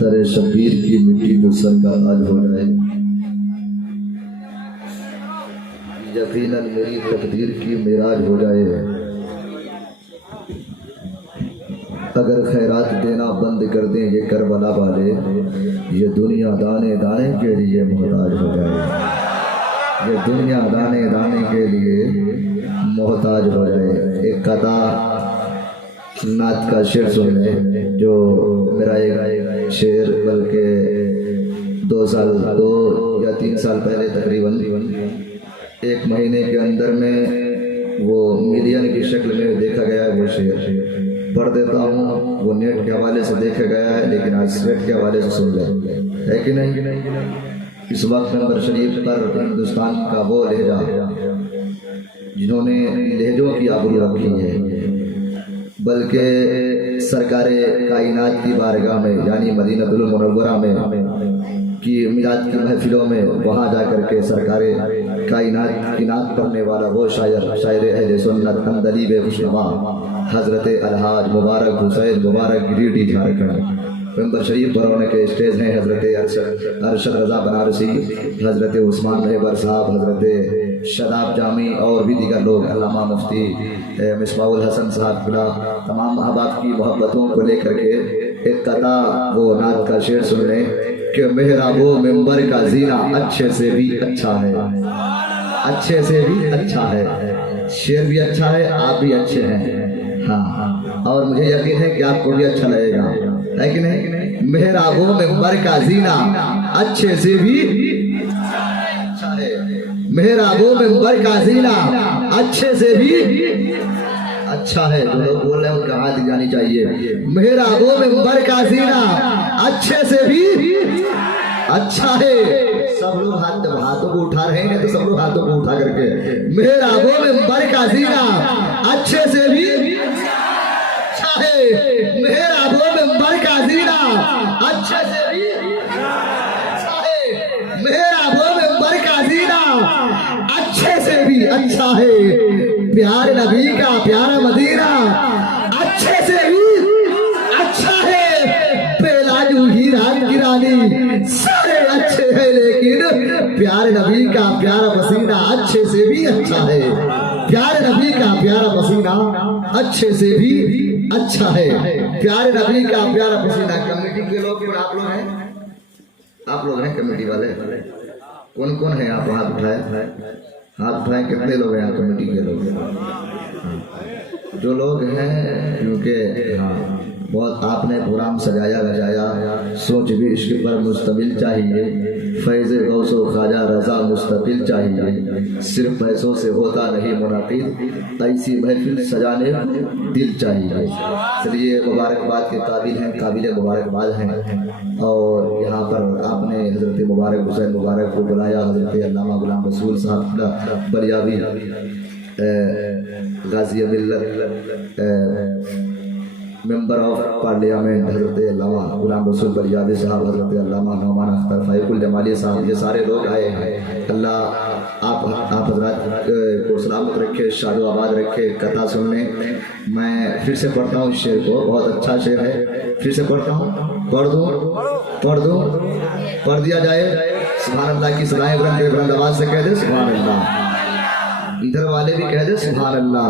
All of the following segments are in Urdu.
در شبیر کی مٹی مسل کا آج ہو جائے، یقیناً میری تقدیر کی معراج ہو جائے۔ اگر خیرات دینا بند کر دیں یہ کربلا والے، یہ دنیا دانے دانے کے لیے محتاج ہو جائے، یہ دنیا دانے دانے کے لیے محتاج ہو جائے۔ ایک قطع نعت کا شعر سن لیں، جو میرا ایک شعر بلکہ 2 یا 3 سال پہلے تقریباً 1 مہینے کے اندر میں وہ ملین کی شکل میں دیکھا گیا ہے۔ وہ شعر پڑھ دیتا ہوں، وہ نیٹ کے حوالے سے دیکھا گیا ہے لیکن آج سیٹ کے حوالے سے سن لیں، ہے کہ نہیں؟ اس وقت ممبر شریف پر ہندوستان کا وہ لہجہ جنہوں نے لہجوں کی آبرو رکھی ہے، بلکہ سرکار کائنات کی بارگاہ میں یعنی مدینہ المنورہ میں کی میلاد کی محفلوں میں وہاں جا کر کے سرکار کائنات کی نعت پڑھنے والا وہ شاعر اہل سنت عندلیب خوشنما حضرت الحاج مبارک حسین مبارک گریڈی جھارکھنڈ۔ ممبر شریف پر ہونے کے اسٹیج ہیں حضرت ارشد رضا بنارسی، حضرت عثمان رہبر صاحب، حضرت شاداب جامی اور بھی دیگر لوگ، علامہ مفتی مصباح الحسن صاحب، تمام احباب کی محبتوں کو لے کر کے ایک قطع وہ نعت کا شعر سن لیں کہ محراب و ممبر کا زینہ اچھے سے بھی اچھا ہے، اچھے سے بھی اچھا ہے۔ شعر بھی اچھا ہے، آپ بھی اچھے ہیں، ہاں، اور مجھے یقین ہے کہ آپ کو بھی اچھا لگے گا، ہے کہ نہیں؟ محراب و ممبر کا زینہ اچھے سے بھی اچھا ہے، محراب و ممبر کا زینہ اچھے سے بھی اچھا ہے۔ جو لوگ بول رہے ہیں ان کا ہاتھ جانی چاہیے۔ محراب و ممبر کا زینہ اچھے سے بھی اچھا ہے۔ سب لوگ ہاتھوں کو اٹھا رہے ہیں تو سب لوگ ہاتھوں کو اٹھا کر کے محراب و ممبر کا زینہ اچھے سے بھی اچھا ہے، محراب و ممبر کا زینہ اچھے سے بھی اچھا ہے، محراب و ممبر کا زینہ اچھے سے بھی اچھا ہے۔ پیارے نبی کا پیارا مدینہ اچھے سے بھی اچھا ہے۔ پہلا جو ہیران کی رانی سارے اچھے ہیں لیکن پیارے نبی کا پیارا پسینہ اچھے سے بھی اچھا ہے، پیارے نبی کا پیارا پسینہ اچھے سے بھی اچھا ہے، پیارے نبی کا پیارا پسینہ۔ کمیٹی کے لوگ آپ لوگ ہیں، آپ لوگ ہیں کمیٹی والے؟ کون کون ہیں؟ آپ ہاتھ اٹھائے، ہاتھ اٹھائیں۔ کتنے لوگ ہیں کمیٹی کے لوگ؟ جو لوگ ہیں، کیونکہ بہت آپ نے پروگرام سجایا گجایا، سوچ بھی عشق پر مشتمل چاہیے، فیض غوث و خواجہ رضا مستقل چاہیے، صرف پیسوں سے ہوتا نہیں منعقد، ایسی محفل سجانے دل چاہیے۔ اس لیے مبارکباد کے قابل ہیں، قابل مبارکباد ہیں، اور یہاں پر آپ نے حضرت مبارک حسین مبارک کو بلایا، حضرت علامہ غلام رسول صاحب بلیاوی غازی ملت ممبر آف پارلیمنٹ حضرت علامہ غلام رسول بلیاوی صاحب، حضرت علامہ نعمان اختر فائق الجمالی صاحب، یہ سارے لوگ آئے ہیں۔ اللہ آپ حضرات کو سلامت رکھے، شاد و آباد رکھے۔ قطع سن لیں، میں پھر سے پڑھتا ہوں اس شعر کو، بہت اچھا شعر ہے، پھر سے پڑھتا ہوں، پڑھ دوں، پڑھ دیا جائے۔ سبحان اللہ کی صدائیں بلند آواز سے کہہ دے سبحان اللہ، ادھر والے بھی کہہ دے سبحان اللہ،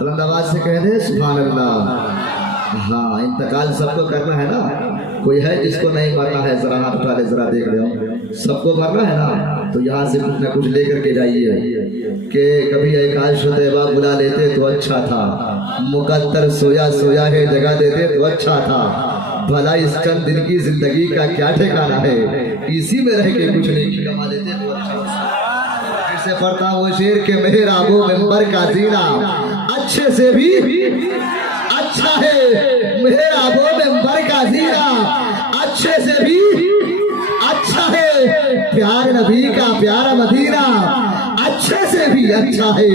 بلند آواز سے کہہ دے سبحان اللہ۔ ہاں، انتقال سب کو کرنا ہے نا، کوئی ہے جس کو نہیں مرنا ہے؟ ذرا ہاتھ اٹھا لے، ذرا دیکھ لیں، سب کو مرنا ہے نا، تو یہاں سے کچھ نہ کچھ لے کر کے جائیے کہ کبھی ایک عائش و طیبہ بلا لیتے تو اچھا تھا، مقدر سویا سویا ہے جگہ دیتے تو اچھا تھا، بھلا اس چند دن کی زندگی کا کیا ٹھکانا ہے، اسی میں رہ کے کچھ نہیں کما لیتے تو اچھا تھا۔ پھر سے پڑھتا ہوں شعر کے محراب و ممبر کا زینہ اچھے سے بھی اچھا ہے، محراب و ممبر کا زینہ اچھے سے بھی اچھا ہے، پیارے نبی کا پیارا مدینہ اچھے سے بھی اچھا ہے۔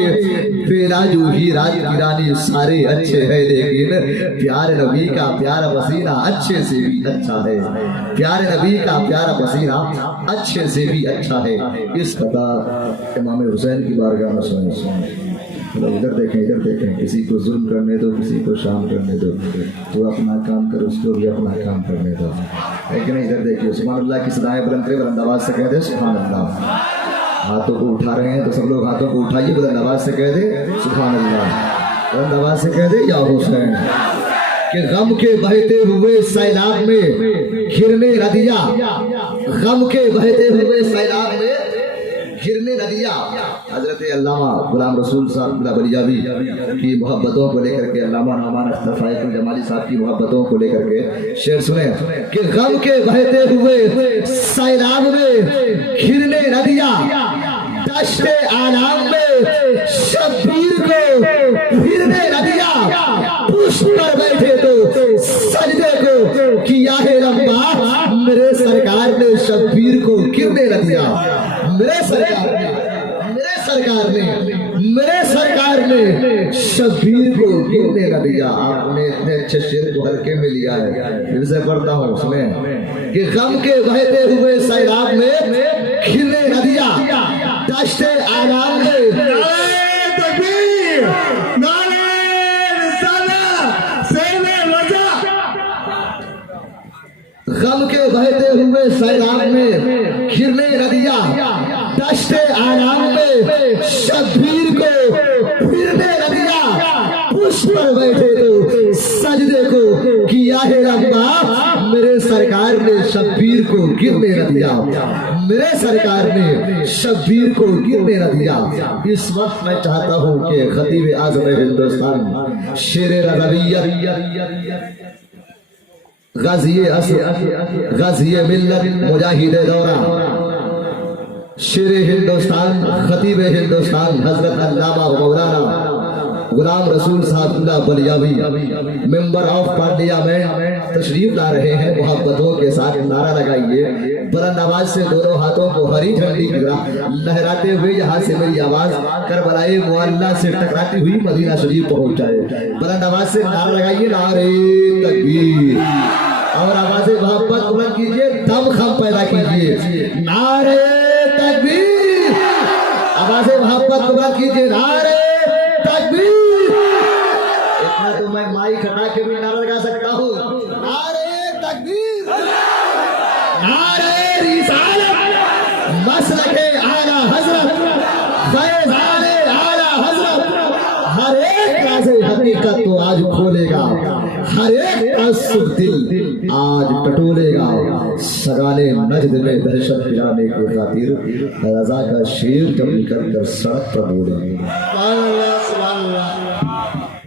پیلا جو ہی رات کی رانی سارے اچھے ہیں لیکن پیارے نبی کا پیارا پسینہ اچھے سے بھی اچھا ہے، پیارے نبی کا پیارا پسینہ اچھے سے بھی اچھا ہے۔ اس قطع امام حسین کی بارگاہ میں سنیں۔ ادھر دیکھیں, کسی کو ظلم کرنے دو, کسی کو شام کرنے دو, تو اپنا کام کرو, اس کو بھی اپنا کام کرنے دو. لیکن ادھر دیکھیے, سبحان اللہ کی صدائیں بلند کرے, بلند آواز سے کہہ دے سبحان اللہ. ہاتھوں کو اٹھا رہے ہیں تو سب لوگ ہاتھوں کو اٹھائیے, بلند آواز سے کہہ دے سبحان اللہ. بلند آواز سے کہہ دے یا حسین. کہ غم کے بہتے ہوئے سیلاب میں گرنے نہ دیا, غم کے بہتے ہوئے سیلاب میں گرنے نہ دیا. حضرت علامہ غلام رسول صاحب بلیابی کی محبتوں کو لے کر کے, علامہ نعمان اختر فائق الجمالی صاحب کی محبتوں کو لے کر کے شعر سنیں کہ غم کے بہتے ہوئے سیلاب میں گرنے نہ دیا, دشت عالم میں شبیر کو پھرنے نہ دیا, پشت پر بیٹھے تو سجدے کو کیا ہے لمبا, میرے سرکار نے شبیر کو گرنے نہ دیا. میرے سرکار نے شبیر کو گرنے نہ دیا. آپ نے اتنے اچھے شعر کو ہلکے میں لیا ہے, پھر سے پڑھتا ہوں سنیں کہ غم کے بہتے ہوئے سیلاب میں گرنے نہ دیا, دشت عالم میں نعرہ تکبیر, نعرہ رسالہ, سیل وجہ. غم کے بہتے ہوئے سیلاب میں گرنے نہ دیا, دشت عالم میں شبیر کو پھرنے نہ دیا, پشت پر بیٹھے تو سجدے کو کیا ہے ربا, میرے سرکار نے شبیر کو گرنے نہ دیا. میرے سرکار نے شبیر کو گرنے نہ دیا. اس وقت میں چاہتا ہوں کہ خطیب اعظم ہندوستان, شیر رضویت, غازی اصل, غازی ملت, مجاہد دورہ, شیر ہندوستان, خطیب ہندوستان حضرت علامہ مولانا غلام رسول صاحب اللہ بلیابی ممبر آف پارلیمنٹ تشریف لا رہے ہیں. محبتوں کے ساتھ نعرہ لگائیے, بلند آواز سے دونوں ہاتھوں کو ہری جھنڈی کی طرح لہراتے ہوئے یہاں سے میری آواز کربلائے معلیٰ سے ٹکراتی ہوئی مدینہ شریف پہنچ جائے. بلند آواز سے نعرہ لگائیے, نعرہ تکبیر, اور آواز محبت بلند کیجیے, دم خم پیدا کیجیے, نعرہ تکبیر, آواز محبت بلند کیجیے, نعرہ تکبیر. اتنا تو میں مائک ہٹا کے بھی نعرہ لگا سکتا ہوں, نعرہ تکبیر, نعرہ رسالت, مسلک اعلیٰ حضرت, فیضان اعلیٰ حضرت. ہر ایک راز حقیقت تو آج کھولے گا, ہر ایک تعصب دل آج ٹٹولے گا. سگانے نجد میں دہشت پھیلانے کی خاطر رضا کا شیر جب نکل کر سڑک پر بولے گا.